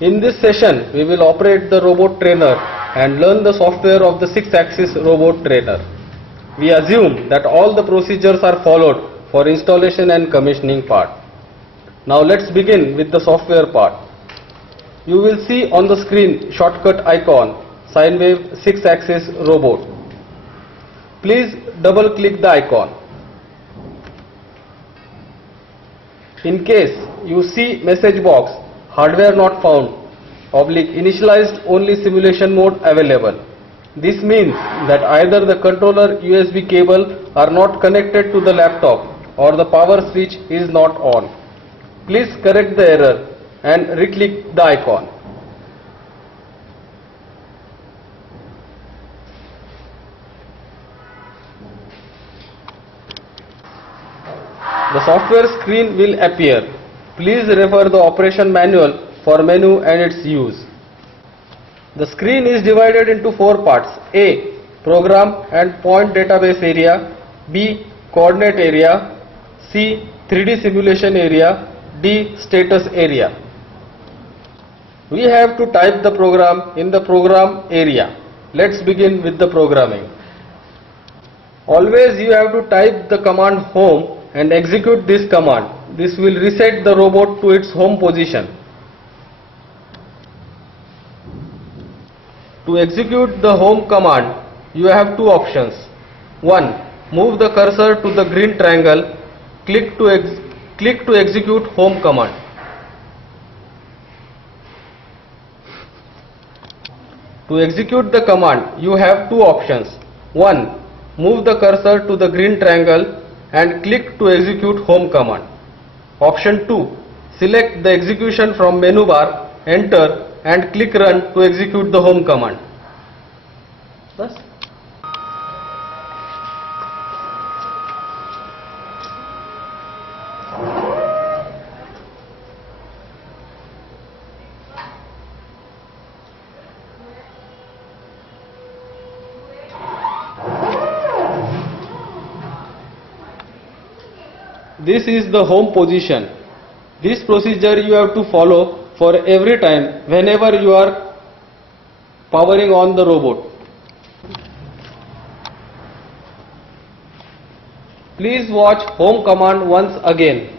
In this session, we will operate the robot trainer and learn the software of the 6-axis robot trainer. We assume that all the procedures are followed for installation and commissioning part. Now let's begin with the software part. You will see on the screen shortcut icon sine wave 6-axis robot. Please double click the icon. In case you see message box hardware not found / initialized only simulation mode available. This means that either the controller USB cable are not connected to the laptop or the power switch is not on. Please correct the error and re-click the icon. The software screen will appear. Please refer the operation manual for menu and its use. The screen is divided into 4 parts: A. Program and point database area, B. Coordinate area, C. 3D simulation area, D. Status area. We have to type the program in the program area. Let's begin with the programming. Always you have to type the command home and execute this command. This will reset the robot to its home position. To execute the home command, you have 2 options. 1. Move the cursor to the green triangle. Click to execute home command. To execute the command, you have 2 options. 1. Move the cursor to the green triangle and click to execute home command. Option 2. Select the execution from menu bar, enter and click run to execute the home command. Thus, this is the home position. This procedure you have to follow for every time whenever you are powering on the robot. Please watch home command once again.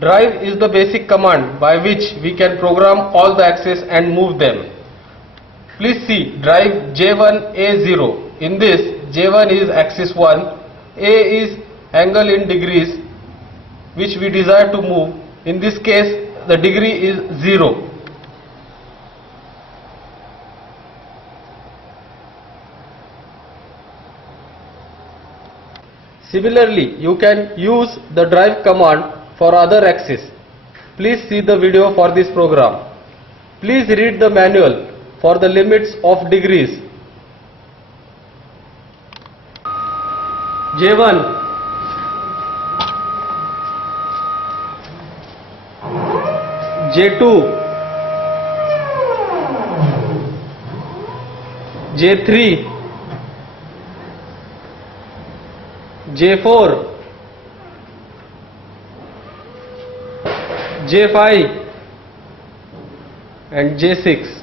Drive is the basic command by which we can program all the axes and move them. Please see drive J1A0. In this, J1 is axis 1, A is angle in degrees which we desire to move. In this case, the degree is 0. Similarly, you can use the drive command for other axes. Please see the video for this program. Please read the manual for the limits of degrees. J1, J2, J3, J4, J5 and J6.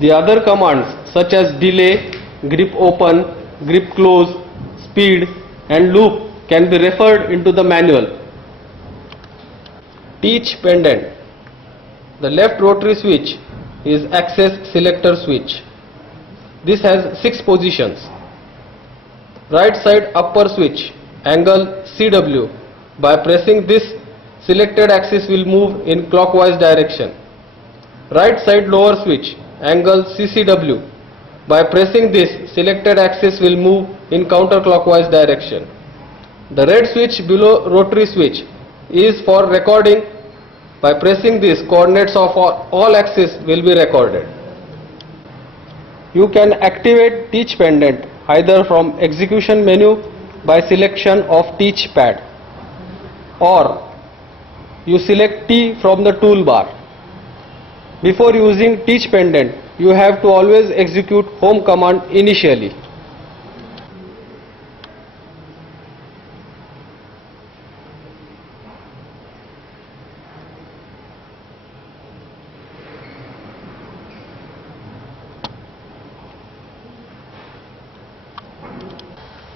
The other commands such as delay, grip open, grip close, speed and loop can be referred into the manual. Teach pendant. The left rotary switch is access selector switch. This has 6 positions. Right side upper switch, angle CW. By pressing this, selected axis will move in clockwise direction. Right side lower switch, angle CCW. By pressing this, selected axis will move in counterclockwise direction. The red switch below rotary switch is for recording. By pressing this, coordinates of all axes will be recorded. You can activate Teach Pendant either from execution menu by selection of Teach Pad, or you select T from the toolbar. Before using Teach Pendant, you have to always execute Home command initially.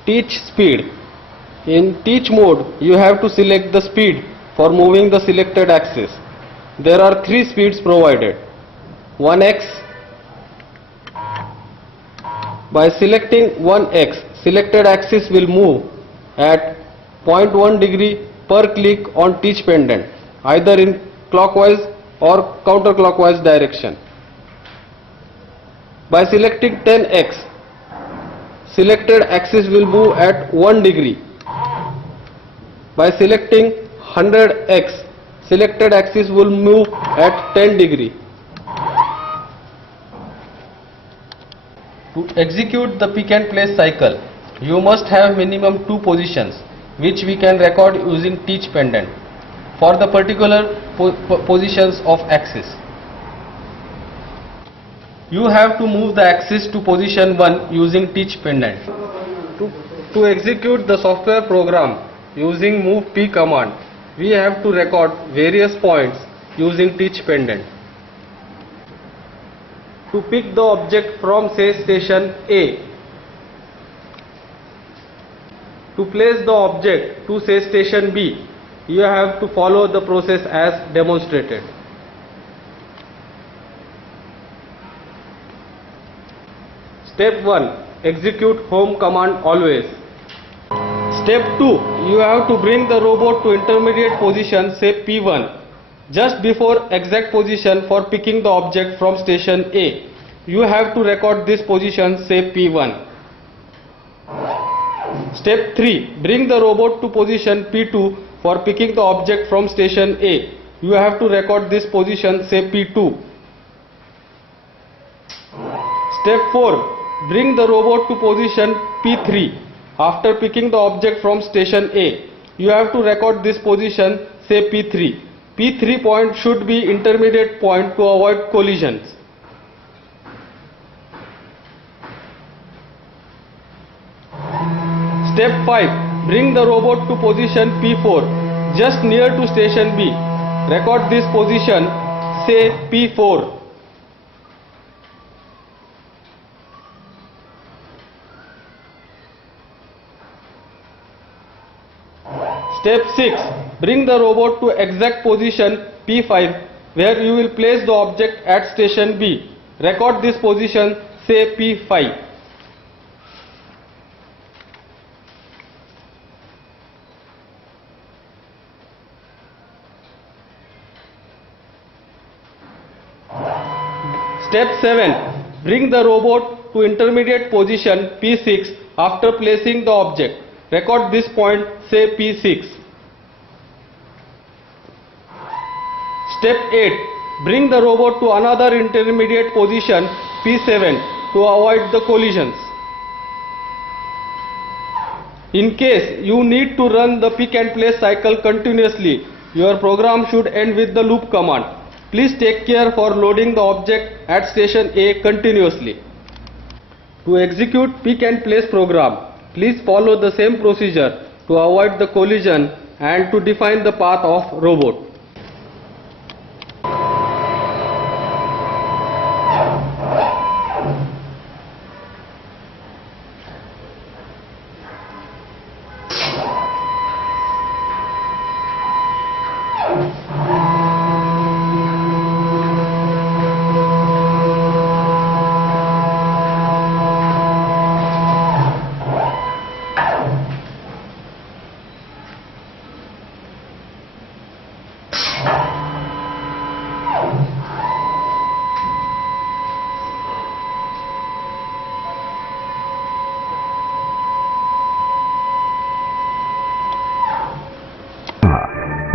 Teach speed. In teach mode, you have to select the speed for moving the selected axis. There are 3 speeds provided. 1x. By selecting 1x, selected axis will move at 0.1 degree per click on Teach Pendant, either in clockwise or counterclockwise direction. By selecting 10x, selected axis will move at 1 degree. By selecting 100x, selected axis will move at 10 degree. To execute the pick and place cycle, you must have minimum 2 positions, which we can record using Teach Pendant for the particular positions of axis. You have to move the axis to position 1 using Teach Pendant. To execute the software program using Move P command, we have to record various points using Teach Pendant. To pick the object from, say, station A, to place the object to, say, station B, you have to follow the process as demonstrated. Step 1. Execute Home command always. Step 2. You have to bring the robot to intermediate position, say P1, just before exact position for picking the object from station A. You have to record this position, say P1. Step 3. Bring the robot to position P2 for picking the object from station A. You have to record this position, say P2. Step 4. Bring the robot to position P3 after picking the object from station A. You have to record this position, say P3. P3 point should be intermediate point to avoid collisions. Step 5. Bring the robot to position P4 just near to station B. Record this position, say P4. Step 6. Bring the robot to exact position P5 where you will place the object at station B. Record this position, say P5. Step 7. Bring the robot to intermediate position P6 after placing the object. Record this point, say P6. Step 8. Bring the robot to another intermediate position P7 to avoid the collisions. In case you need to run the pick and place cycle continuously, your program should end with the loop command. Please take care for loading the object at station A continuously. To execute pick and place program, please follow the same procedure to avoid the collision and to define the path of robot.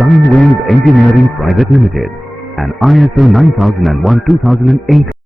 Sunwinds Engineering Private Limited, and ISO 9001:2008